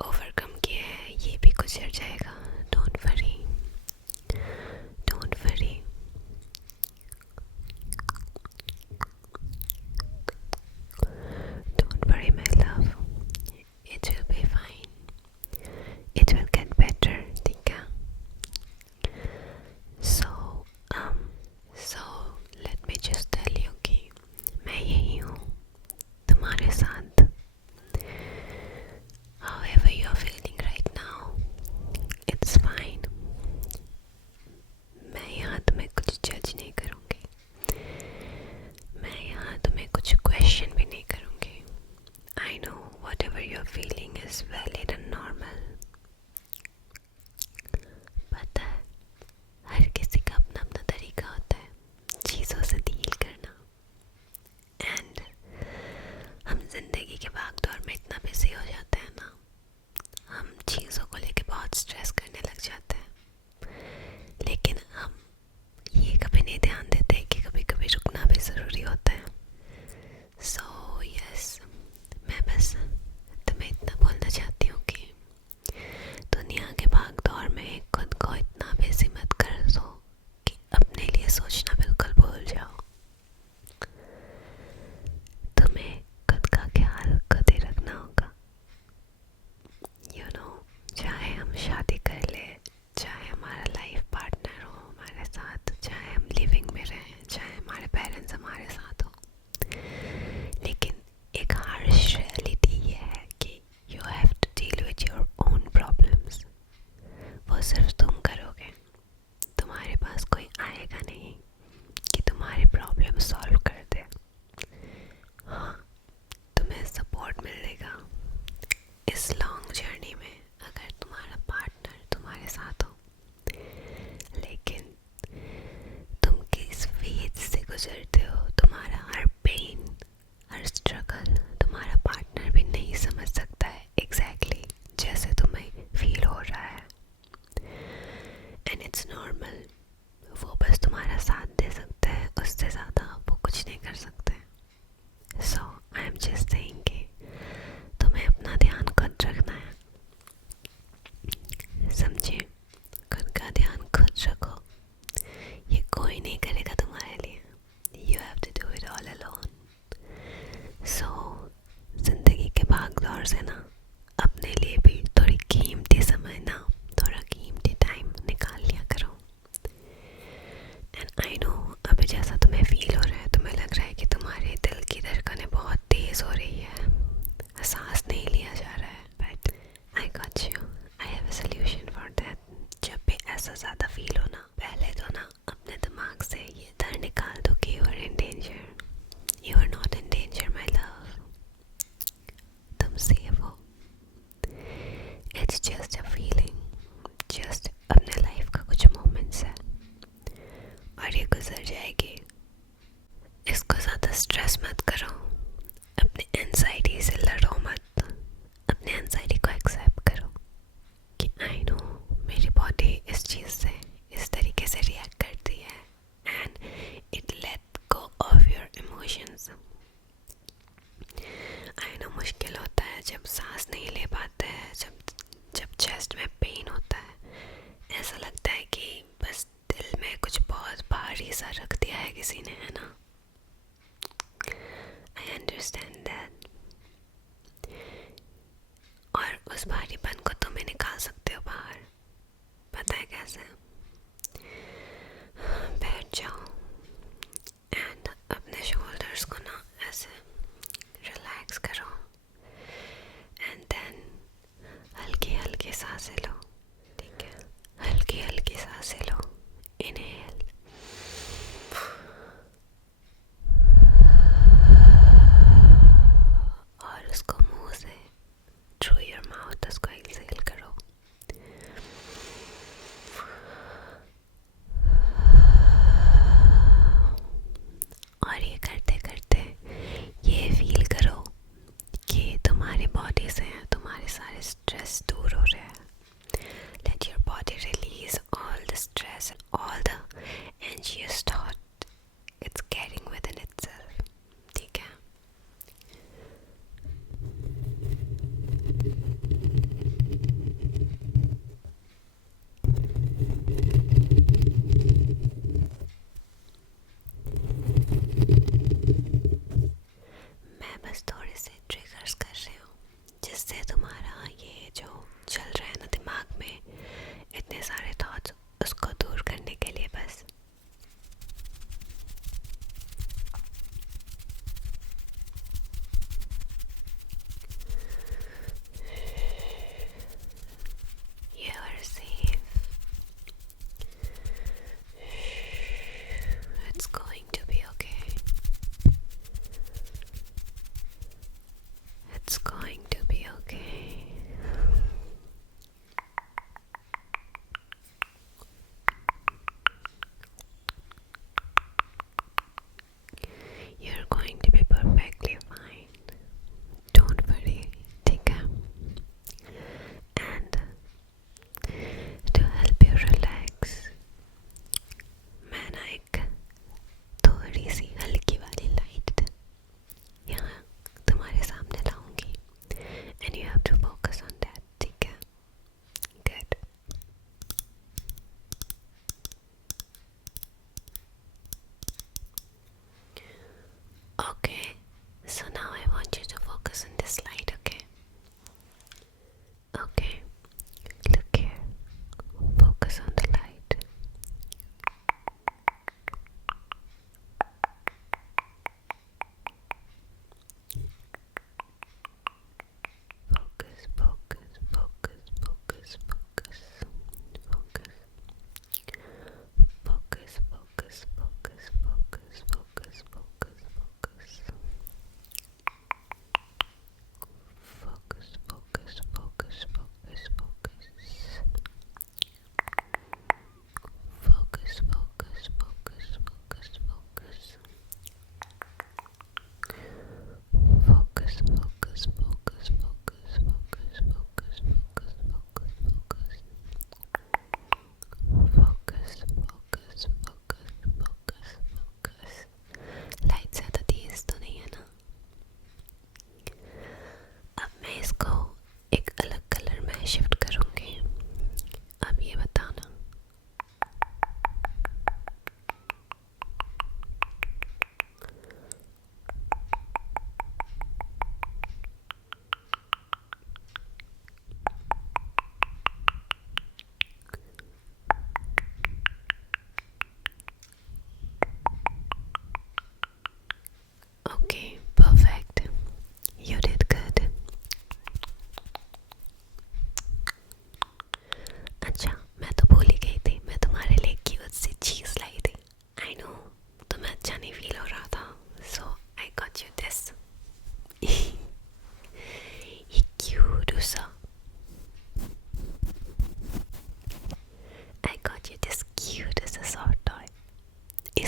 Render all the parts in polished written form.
ओवरकम किया है, ये भी गुजर जाएगा। Don't worry, don't worry. Don't worry my love, it will be fine, it will get better, ठीक है। So so let me just tell you कि मैं यही हूँ तुम्हारे साथ। However you are feeling right now, it's fine. मैं यहाँ तुम्हें कुछ जज नहीं करूँगी, मैं यहाँ तुम्हें कुछ क्वेश्चन भी नहीं करूँगी। I know whatever you are feeling is valid and normal. पता है, हर किसी का अपना अपना तरीका होता है चीज़ों से डील करना। एंड हम जिंदगी के भागदौड़ में इतना बिजी हो जाते हैं ना, हम चीज़ों को लेके बहुत स्ट्रेस करने लग जाते हैं, लेकिन हम ये कभी नहीं ध्यान देते कि कभी कभी रुकना भी ज़रूरी होता है। सो यस, मैं बस तुम्हें इतना बोलना चाहती हूँ कि दुनिया के भागदौड़ में खुद को इतना बिजी मत कर दो कि अपने लिए सोचना बिल्कुल भूल जाओ। तुम्हें खुद का ख्याल खुद ही रखना होगा। चाहे हम शादी कर ले, चाहे हमारा लाइफ पार्टनर हो हमारे साथ, चाहे हम लिविंग में रहें, चाहे हमारे पेरेंट्स हमारे साथ हो, लेकिन एक हार्श रियलिटी ये है कि you have to deal with your own problems. वो सिर्फ तुम करोगे, तुम्हारे पास कोई आएगा नहीं कि तुम्हारे प्रॉब्लम सॉल्व कर दे। हाँ, तुम्हें सपोर्ट मिलेगा इस लॉन्ग जर्नी में अगर तुम्हारा पार्टनर तुम्हारे साथ हो, लेकिन तुम किस फेज से गुजरते हो, तुम्हारा हर पेन, हर स्ट्रगल तुम्हारा पार्टनर भी नहीं समझ सकता है एग्जैक्टली जैसे तुम्हें फील हो रहा है। एंड इट्स नॉर्मल, वो बस तुम्हारा साथ दे सकते हैं, उससे ज़्यादा वो कुछ नहीं कर सकते। सो आई एम जस्ट सेइंग कि तुम्हें अपना ध्यान खुद रखना है, समझे? खुद का ध्यान खुद रखो, ये कोई नहीं करेगा तुम्हारे लिए। You have to do it all alone. So जिंदगी के भागदौड़ से ना अपने लिए भी थोड़ी कीमती समय ना, थोड़ा कीमती टाइम निकाल लिया करो। एंड आई नो अभी जैसा तुम्हें फील हो रहा है, तुम्हें लग रहा है कि तुम्हारे दिल की धड़कनें बहुत तेज़ हो रही है, सांस नहीं लिया जा रहा है, but I got you, I have a solution for that. जब भी ऐसा ज़्यादा फील हो ना, पहले तो ना अपने दिमाग से ये डर निकाल दो कि you are in danger. You are not in danger my love, तुम सेफ हो। It's just a feeling, just अपने लाइफ का कुछ मोमेंट्स है और ये गुजर जाएगी। इसको ज़्यादा स्ट्रेस मत करो, अपनी एंजाइटी से लड़ो मत, अपने एंजाइटी को एक्सेप्ट करो कि आई नो मेरी बॉडी इस चीज़ से इस तरीके से रिएक्ट करती है and it let go of your emotions. I know मुश्किल होता है जब सांस नहीं ले पाते हैं, जब चेस्ट में पेन होता है, ऐसा लगता है कि बस दिल में कुछ बहुत भारी सा रख दिया है किसी ने, है ना? I understand that. और उस भारीपन को तुम ही निकाल सकते हो बाहर, पता है कैसे? बैठ जाओ एंड अपने शोल्डर्स को ना ऐसे रिलैक्स करो एंड देन हल्की हल्की सांसें लो, ठीक है? हल्की हल्की सांसें लो, इनहेल और उसको मुंह से थ्रू योर माउथ उसको एक्सहेल करो। और ये करते करते ये फील करो कि तुम्हारी बॉडी से तुम्हारे सारे स्ट्रेस दूर हो रहे हैं,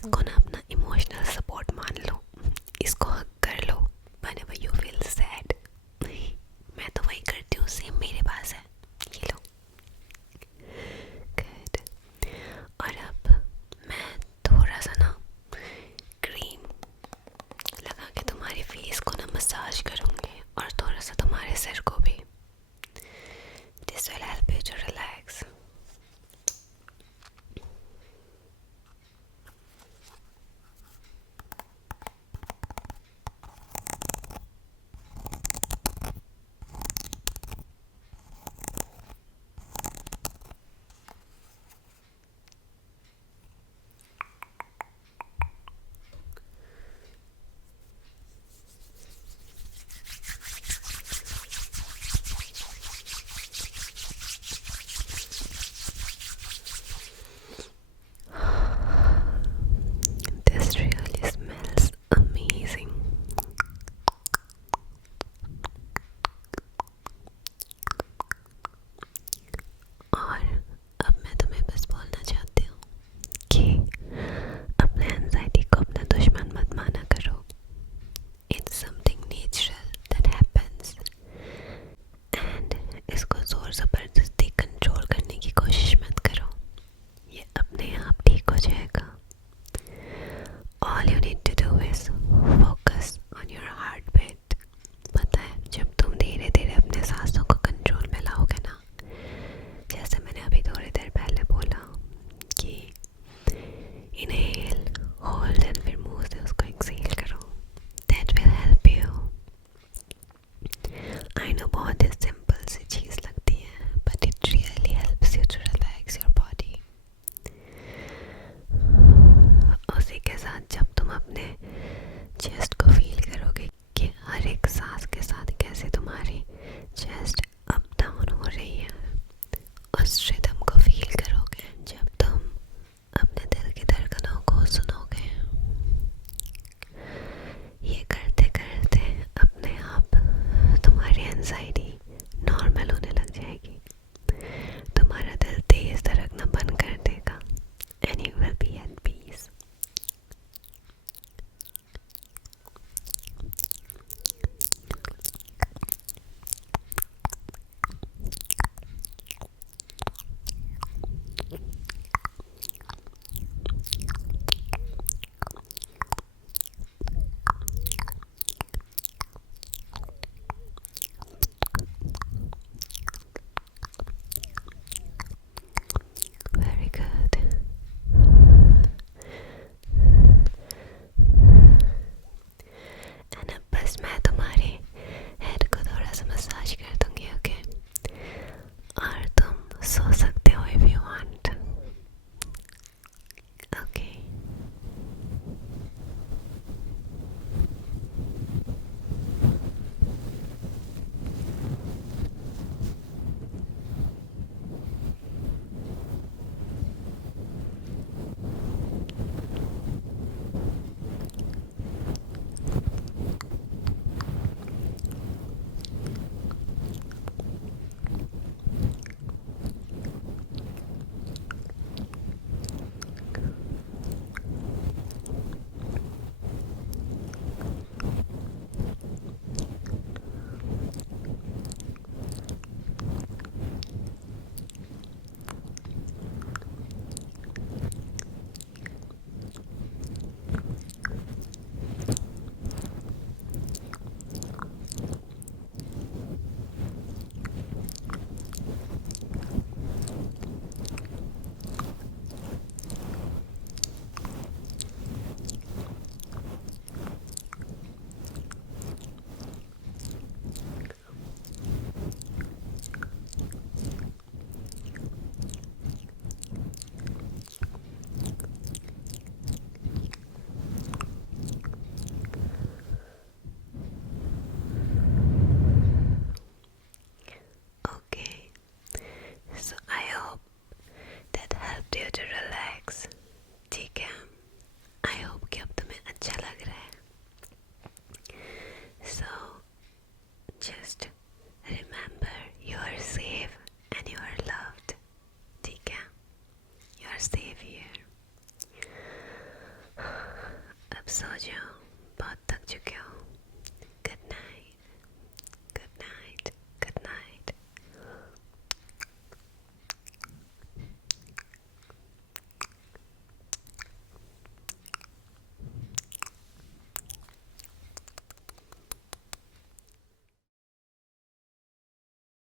इसको ना